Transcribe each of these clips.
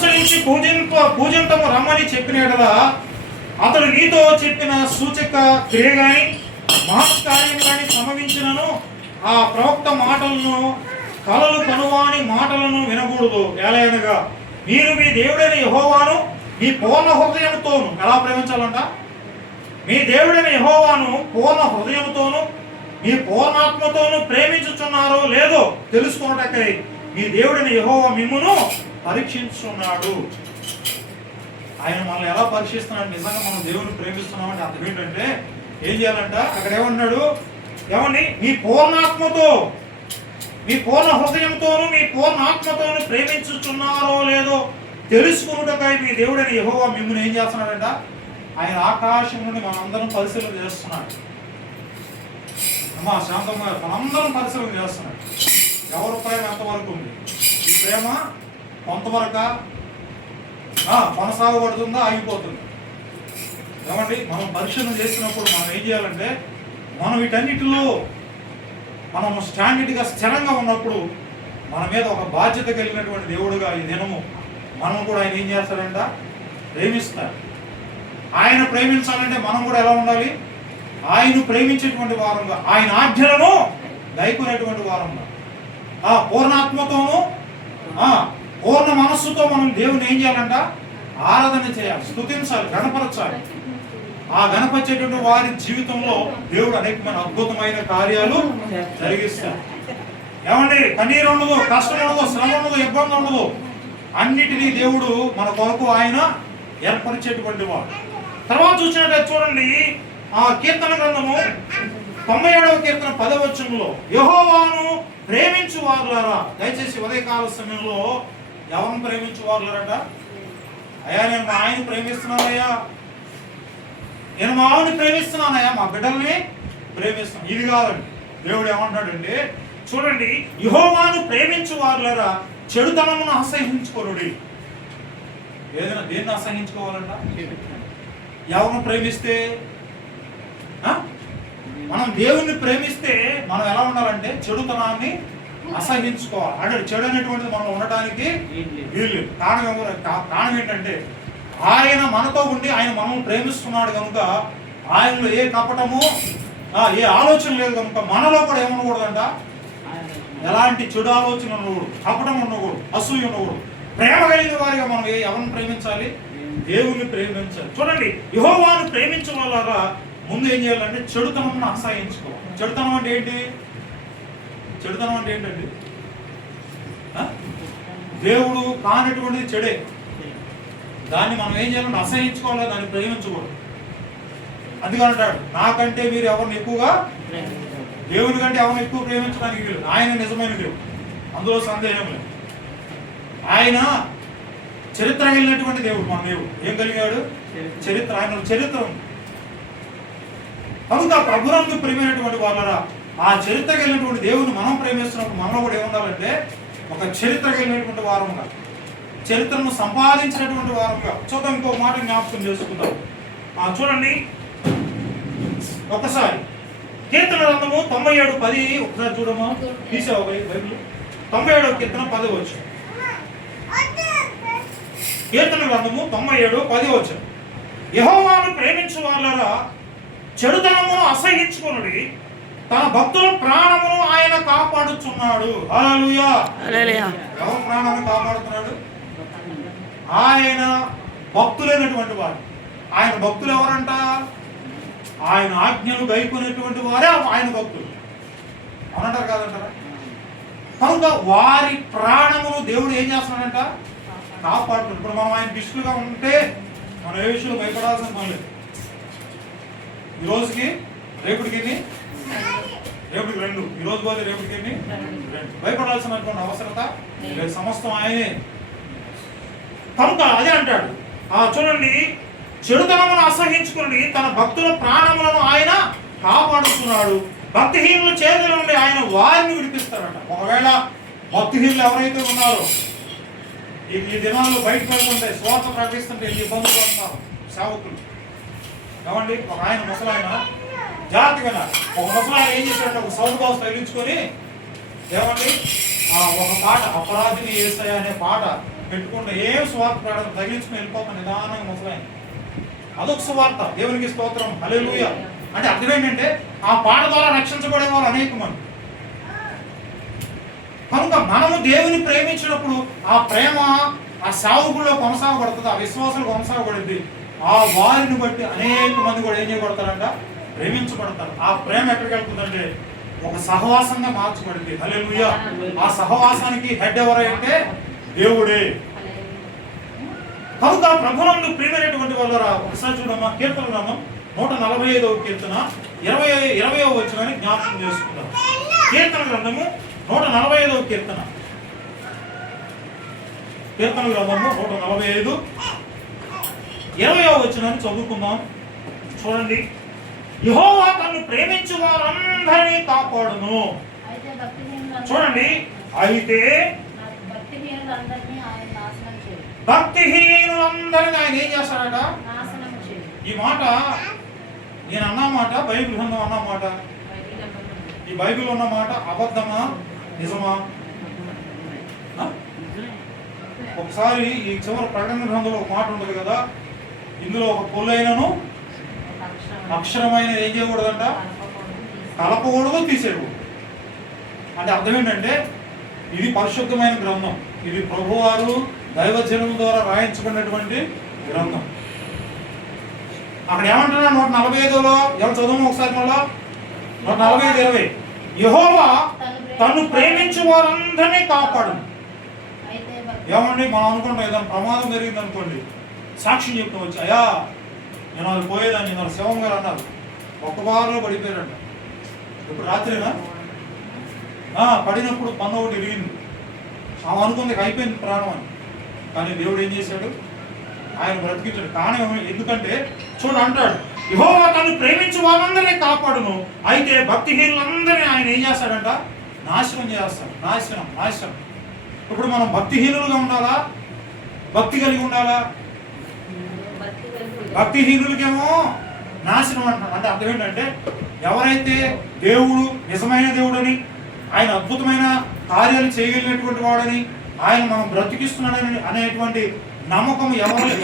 అనుసరించి పూజింతము రమ్మని చెప్పిన యెడల అతడు నీతో చెప్పిన సూచక క్రియ గాని మహత్కార్యం గాని సంభవించినను ఆ ప్రవక్త మాటలను కలలు కనువాని మాటలను వినకూడదు. ఎలాగనగా మీరు మీ దేవుడైన యెహోవాను మీ పూర్ణ హృదయంతోను ఎలా ప్రేమించాలంట? మీ దేవుడైన యెహోవాను పూర్ణ హృదయంతోను మీ పూర్ణాత్మతోను ప్రేమించుచున్నారో లేదో తెలుసుకున్నటకై మీ దేవుడైన యెహోవా మిమ్మును పరీక్షించున్నాడు. ఆయన మనల్ని ఎలా పరీక్షిస్తున్నాడు? నిజంగా మనం దేవుని ప్రేమిస్తున్నామంటే అర్థం ఏంటంటే ఏం చేయాలంట? అక్కడ ఏమన్నాడు? ఏమండి? మీ పూర్ణాత్మతో మీ పూర్ణ హృదయంతోను మీ పూర్ణ ఆత్మతోను ప్రేమించుచున్నారో లేదో తెలుసుకున్నటకై మీ దేవుడైన యెహోవా మిమ్మల్ని ఏం చేస్తున్నాడంట? ఆయన ఆకాశం నుండి మనందరం పరిశీలన చేస్తున్నాడు. అమ్మా శాంతమ్మ, మనందరం పరిశీలన చేస్తున్నాడు. ఎవరి ప్రేమ ఎంతవరకు ఉంది? ఈ ప్రేమ కొంతవరకు కొనసాగబడుతుందా, ఆగిపోతుంది? ఏమండి? మనం పరిశీలన చేసినప్పుడు మనం ఏం చేయాలంటే మనం వీటన్నిటిలో మనం స్టాండర్డ్గా స్థిరంగా ఉన్నప్పుడు మన మీద ఒక బాధ్యత కలిగినటువంటి దేవుడుగా ఈ దినము మనం కూడా ఆయన ఏం చేస్తాడంట? ప్రేమిస్తాడు. ఆయన ప్రేమించాలంటే మనం కూడా ఎలా ఉండాలి? ఆయన ప్రేమించేటువంటి వారంగా, ఆయన ఆజ్ఞలను గైకొనేటువంటి వారంగా, పూర్ణాత్మతోనూ పూర్ణ మనస్సుతో మనం దేవుని ఏం చేయాలంట? ఆరాధన చేయాలి, స్తుతించాలి, గణపరచాలి. ఆ గణపరిచేటువంటి వారి జీవితంలో దేవుడు అనేకమైన అద్భుతమైన కార్యాలు జరిగిస్తాడు. ఏమండి? కన్నీరు ఉండదు, కష్టం ఉండదు, శ్రమ ఉండదు, ఇబ్బంది ఉండదు. అన్నిటినీ దేవుడు మన కొరకు ఆయన ఏర్పరిచేటువంటి వాడు. తర్వాత చూసినట్టు చూడండి, ఆ కీర్తన గ్రంథము 97వ కీర్తన 10వ వచనంలో యెహోవాను ప్రేమించు వారులారా. దయచేసి ఉదయకాల సమయంలో ఎవరిని ప్రేమించు వారులారట? అయ్యా నేను మా ఆయన ప్రేమిస్తున్నానయ్యా, నేను మా ఆవిని ప్రేమిస్తున్నానయ్యా, మా బిడ్డల్ని ప్రేమిస్తున్నాను. ఇది కాదండి. దేవుడు ఏమంటాడంటే చూడండి, యెహోవాను ప్రేమించు వారులారా చెడుతనమును అసహించుకోరుడి. ఏదైనా దేన్ని అసహించుకోవాలంట? ఎవరిని ప్రేమిస్తే? మనం దేవుణ్ణి ప్రేమిస్తే మనం ఎలా ఉండాలంటే చెడుతనాన్ని అసహించుకోవాలి. అంటే చెడు అనేటువంటిది మనం ఉండటానికి వీలు. కారణం ఏంటంటే ఆయన మనతో ఉండి ఆయన మనల్ని ప్రేమిస్తున్నాడు కనుక ఆయనలో ఏ కపటము ఏ ఆలోచన లేదు కనుక మనలో కూడా ఏమనకూడదంట? ఎలాంటి చెడు ఆలోచన ఉండకూడదు, కపటం ఉండకూడదు, అసూయ ఉండకూడదు. ప్రేమ కలిగిన వారిగా మనం ఎవరిని ప్రేమించాలి? దేవుణ్ణి ప్రేమించాలి. చూడండి, యెహోవాను ప్రేమించే వాళ్ళగా ముందు ఏం చేయాలంటే చెడుతనం అసహించుకోవాలి. చెడుతనం అంటే ఏంటి? చెడుతనం అంటే ఏంటండి? దేవుడు కానటువంటిది చెడే. దాన్ని మనం ఏం చేయాలంటే అసహించుకోవాలి, దాన్ని ప్రేమించకూడదు. అందుకంటాడు నాకంటే మీరు ఎవరిని ఎక్కువగా, దేవుని కంటే ఎవరిని ఎక్కువ ప్రేమించడానికి వీలు. ఆయన నిజమైన దేవుడు, అందులో సందేహం లేదు. ఆయన చరిత్ర కలిగినటువంటి దేవుడు. మన దేవుడు ఏం కలిగాడు? చరిత్ర. ఆయన చరిత్ర ఉంది కనుక ప్రభునందు ప్రేమైనటువంటి వాళ్ళరా ఆ చరిత్ర కలిగినటువంటి దేవుని మనం ప్రేమిస్తున్నప్పుడు మనలో కూడా ఏముండాలంటే ఒక చరిత్ర కలిగినటువంటి వారంగా, చరిత్రను సంపాదించినటువంటి వారంగా. చూద్దాం, ఇంకో మాట జ్ఞాపకం చేసుకుందాం. చూడండి ఒకసారి కీర్తన గ్రంథము 97:10 ఒకసారి చూడమా, తీసావు బైబిల్. 97వ కీర్తన 10 వచనం. కీర్తన గ్రంథము 97:10 వచనం. యెహోవాను ప్రేమించు వాళ్ళరా చెడుతనమును అసహించుకొనుడి, తన భక్తుల ప్రాణమును ఆయన కాపాడుచున్నాడు. హల్లెలూయా. ఎవరు ప్రాణాన్ని కాపాడుతున్నాడు? ఆయన భక్తులైనటువంటి వారు. ఆయన భక్తులు ఎవరంట? ఆయన ఆజ్ఞలు గైకొనేటువంటి వారే ఆయన భక్తులు. అవునంటారు కాదంటారా? కనుక వారి ప్రాణమును దేవుడు ఏం చేస్తున్నాడంట? కాపాడుతున్నాడు. ఇప్పుడు మనం ఆయన బిష్టులుగా ఉంటే మనం ఏ విషయంలో భయపడాల్సిన పని లేదు. ఈ రోజుకి రేపటికి రేపటికి 2, ఈ రోజు పోతే రేపటికి 2. భయపడాల్సినటువంటి అవసరత లేదు, సమస్తం ఆయనే. కనుక అదే అంటాడు. చూడండి, చెడుతనమును అసహించుకుని తన భక్తుల ప్రాణములను ఆయన కాపాడుతున్నాడు. భక్తిహీనుల చేతుల నుండి ఆయన వారిని విడిపిస్తారట. ఒకవేళ భక్తిహీనులు ఎవరైతే ఉన్నారో ఈ దినాల్లో బయట పడుతుంటే స్వార్థ ప్రకటిస్తుంటే ఎన్ని ఇబ్బందులు పడుతున్నారు సేవకులు. ఏమండి, ఒక ఆయన ముసలాయన జాగ్రత్తగా ఒక ముసలాయన ఏం చేశాడంటే ఒక సౌండ్ బాక్స్ తగిలించుకొని ఏమండి ఒక పాట అపరాధిని యేసయ్యా అనే పాట పెట్టుకుంటే ఏం స్వార్థ పడదు, తగిలించుకుని వెళ్ళిపోతాం నిదానంగా ముసలాయన. అదొక సువార్త. దేవునికి స్తోత్రం, హల్లెలూయా. అంటే అర్థం ఏంటంటే ఆ పాట ద్వారా రక్షించబడే వాళ్ళు అనేక మంది. కనుక మనము దేవుని ప్రేమించినప్పుడు ఆ ప్రేమ ఆ సేవకుల్లో కొనసాగబడుతుంది, ఆ విశ్వాసాలు కొనసాగబడుద్ది. ఆ వారిని బట్టి అనేక మంది కూడా ఏం చేయబడతారంట, ప్రేమించబడతారు. ఆ ప్రేమ ఎక్కడికి వెళ్తుందంటే ఒక సహవాసంగా మార్చబడింది. హల్లెలూయా. ఆ సహవాసానికి హెడ్ ఎవరంటే దేవుడే. కనుక ప్రభునందు ప్రియమైనటువంటి వాళ్ళరా, ఒకసారి చూడమ్మా కీర్తన గ్రంథం 145వ కీర్తన 20వ వచనాన్ని జ్ఞాపకం చేసుకుందాం. కీర్తన గ్రంథము 145వ కీర్తన, కీర్తన గ్రంథము 145 20వ వచనాన్ని చదువుకుందాం. చూడండి, యెహోవా తన్ను ప్రేమించు వారందరినీ కాపాడును. చూడండి, అయితే భక్తిహీనులందరినీ ఆయన ఏం చేస్తాడట? ఈ మాట నేను అన్నమాట బైబిల్ గ్రంథం అన్నమాట. ఈ బైబిల్ ఉన్న మాట అబద్ధమా నిజమా? ఒకసారి ఈ చివరి ప్రకటన గ్రంథంలో ఒక మాట ఉంటుంది కదా, ఇందులో ఒక పొల్లైనను అక్షరమైన ఏం చేయకూడదంట, కలపకూడదు, తీసేయకూడదు. అంటే అర్థం ఏంటంటే ఇది పరిశుద్ధమైన గ్రంథం, ఇది ప్రభువారు దైవజనం ద్వారా రాయించబడినటువంటి గ్రంథం. అక్కడ ఏమంటున్నా 145లో ఎవరు చదువు ఒకసారి మళ్ళా 145:20 యెహోవా తను ప్రేమించు వారందరినీ కాపాడు. ఏమండి మనం అనుకుంటాం ఏదైనా ప్రమాదం జరిగింది అనుకోండి, సాక్ష్యం చెప్తాం వచ్చి, అయ్యా నేను అది పోయేదాన్ని, నేను శివం గారు అన్నారు, ఒక్క వారంలో పడిపోయారంట. ఇప్పుడు రాత్రినా పడినప్పుడు పన్ను ఒకటి ఇరిగింది, ఆమె అనుకుంది అయిపోయింది ప్రాణం అని. కానీ దేవుడు ఏం చేశాడు, ఆయన బ్రతికించాడు. కానీ ఎందుకంటే చూడు అంటాడు, యెహోవా తను ప్రేమించు వారందరినీ కాపాడును, అయితే భక్తిహీనులందరినీ ఆయన ఏం చేస్తాడంట, నాశనం చేస్తాడు. నాశనం. ఇప్పుడు మనం భక్తిహీనులుగా ఉండాలా, భక్తి కలిగి ఉండాలా? భక్తిహీనులకేమో నాశనం అంటారు. అంటే అర్థం ఏంటంటే ఎవరైతే దేవుడు నిజమైన దేవుడని, ఆయన అద్భుతమైన కార్యాలు చేయగలిగినటువంటి వాడని, ఆయన మనం బ్రతికిస్తున్నాడని అనేటువంటి నమ్మకం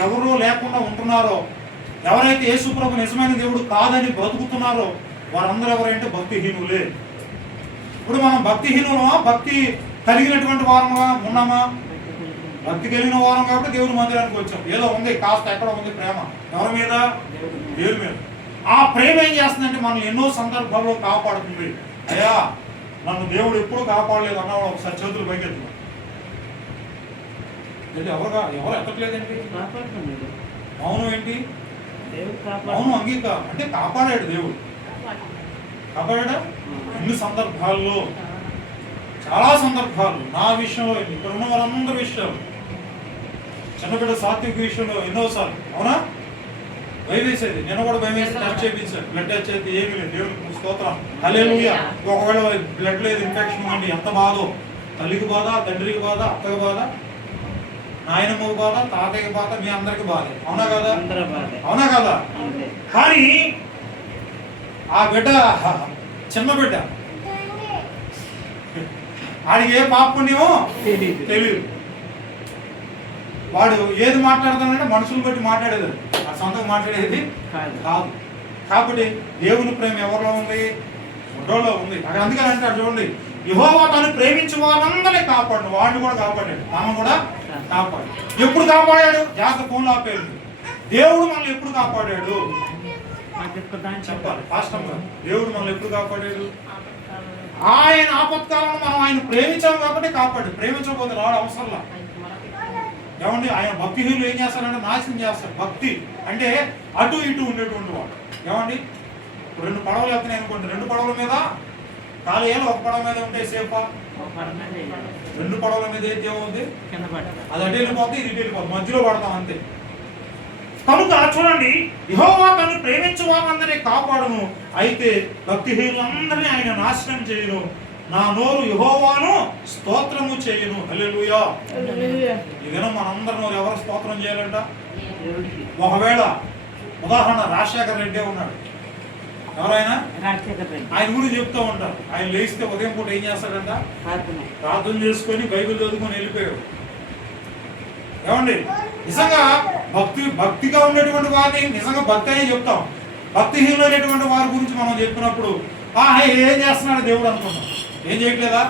ఎవరో లేకుండా ఉంటున్నారో, ఎవరైతే యేసు ప్రభు నిజమైన దేవుడు కాదని బ్రతుకుతున్నారో వారందరూ ఎవరంటే భక్తిహీనులే. ఇప్పుడు మనం భక్తిహీనులమా, భక్తి కలిగినటువంటి వారముగా ఉన్నామా? భక్తి కలిగిన వారం కాబట్టి దేవుని మందిరానికి వచ్చాం. ఏదో ఉంది, కాస్త ఎక్కడ ఉంది ప్రేమ, ఎవరి మీద? దేవుని మీద. ఆ ప్రేమ ఏం చేస్తుందంటే మనల్ని ఎన్నో సందర్భాల్లో కాపాడుతుంది. అయ్యా నన్ను దేవుడు ఎప్పుడు కాపాడలేదు అన్నవాడు ఒకసారి చేతులు పైకెత్తు. ఎవరు ఎత్తట్లేదండి? మౌనం ఏంటి? మౌనం అంగీకారం అంటే కాపాడాడు దేవుడు. కాపాడా ఎన్ని సందర్భాల్లో, చాలా సందర్భాలు. నా విషయంలో, ఇక్కడ ఉన్న వారందరి విషయాలు, చిన్నపిల్ల సాత్విక విషయంలో ఎన్నోసార్లు. అవునా? భయం వేసేది, నేను కూడా భయం వేసి టెస్ట్ చేయించాను. బ్లడ్ టెస్ట్ అయితే ఏమీ లేదు, దేవుడికి స్తోత్రం, హల్లెలూయా. ఒకవేళ బ్లడ్ లేదు, ఇన్ఫెక్షన్ అండి, ఎంత బాధో. తల్లికి బాధ, తండ్రికి బాధ, అత్తకి బాధ, నాయనమ్మకి బాధ, తాతయ్యకి బాధ, మీ అందరికి బాధ. అవునా కదా? అవునా కదా? కానీ ఆ బిడ్డ చిన్న బిడ్డ, ఆడికి ఏ పాపపుణ్యమో తెలియదు. వాడు ఏది మాట్లాడుతానంటే మనుషులు బట్టి మాట్లాడేది, ఆ సొంతంగా మాట్లాడేది కాదు. కాబట్టి దేవుని ప్రేమ ఎవరిలో ఉంది? గుడ్డోలో ఉంది. అక్కడ అందుకని అంటాడు చూడండి, యెహోవా తను ప్రేమించు వారందరినీ కాపాడు. వాడిని కూడా కాపాడాడు, మనం కూడా కాపాడు. ఎప్పుడు కాపాడాడు? జాగ్రత్త ఫోన్లో ఆపేది. దేవుడు మనల్ని ఎప్పుడు కాపాడాడు చెప్పాలి ఫాస్టమ్ గా. దేవుడు మనల్ని ఎప్పుడు కాపాడాడు? ఆయన ఆపత్కాలను మనం ఆయన ప్రేమించాము కాబట్టి కాపాడు. ప్రేమించకపోతే రాడు అవసరంలా. ఏమండి, ఆయన భక్తిహీనులు ఏం చేస్తారంటే నాశనం చేస్తారు. భక్తి అంటే అటు ఇటు ఉండేటువంటి వాడు. ఏమండి, 2 పడవలు వెళ్తున్నాయి అనుకోండి, 2 పడవల మీద కాలేయాలి, ఒక పడవ మీద ఉంటే సేఫా? 2 పడవల మీద ఏది ఏమవుతుంది, అది అటు వెళ్ళిపోతే ఇది ఇటు వెళ్ళిపోతుంది, మధ్యలో పడతాం అంతే. కనుక చూడండి, యెహోవా తను ప్రేమించు వారందరినీ కాపాడును, అయితే భక్తిహీనులందరినీ ఆయన నాశనం చేయును. నా నోరు యెహోవాను స్తోత్రము చేయును. హల్లెలూయా. ఈ దినం మనందరం ఎవరు స్తోత్రం చేయాలంట? ఒకవేళ ఉదాహరణ రాజశేఖర్ రెడ్డి ఉన్నాడు, ఎవరైనా ఆయన గురించి చెప్తూ ఉంటారు. ఆయన లేస్తే ఉదయం పూట ఏం చేస్తాడంట? ప్రార్థన చేసుకొని బైబిల్ చదువుకొని వెళ్ళిపోయాడు. ఏమండి నిజంగా భక్తిగా ఉండేటువంటి వారిని నిజంగా భక్తి అనే చెప్తాం. భక్తిహీనులైనటువంటి వారి గురించి మనం చెప్పినప్పుడు ఏం చేస్తున్నాడు దేవుడు అనుకుంటాం. ఏం చేయట్లేదా?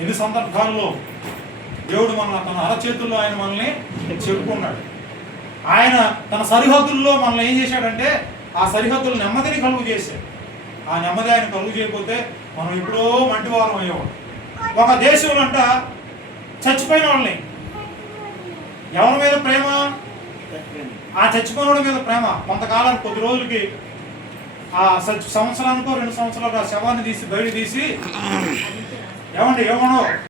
ఎన్ని సందర్భాల్లో దేవుడు తన అరచేతుల్లో ఆయన మనల్ని చెప్పుకున్నాడు. ఆయన తన సరిహద్దుల్లో మనల్ని ఏం చేశాడంటే ఆ సరిహద్దులు నెమ్మదిని కలుగు చేశాడు. ఆ నెమ్మది ఆయన కలుగు చేయకపోతే మనం ఎప్పుడో మంటివారం అయ్యేవాడు. ఒక దేశంలో అంట చచ్చిపోయిన వాళ్ళని, ఎవరి మీద ప్రేమ? ఆ చచ్చిపోయిన మీద ప్రేమ. కొంతకాలానికి కొద్ది రోజులకి ఆ సంవత్సరానికో 2 సంవత్సరాలు ఆ శవాన్ని తీసి బయట తీసి ఏమనో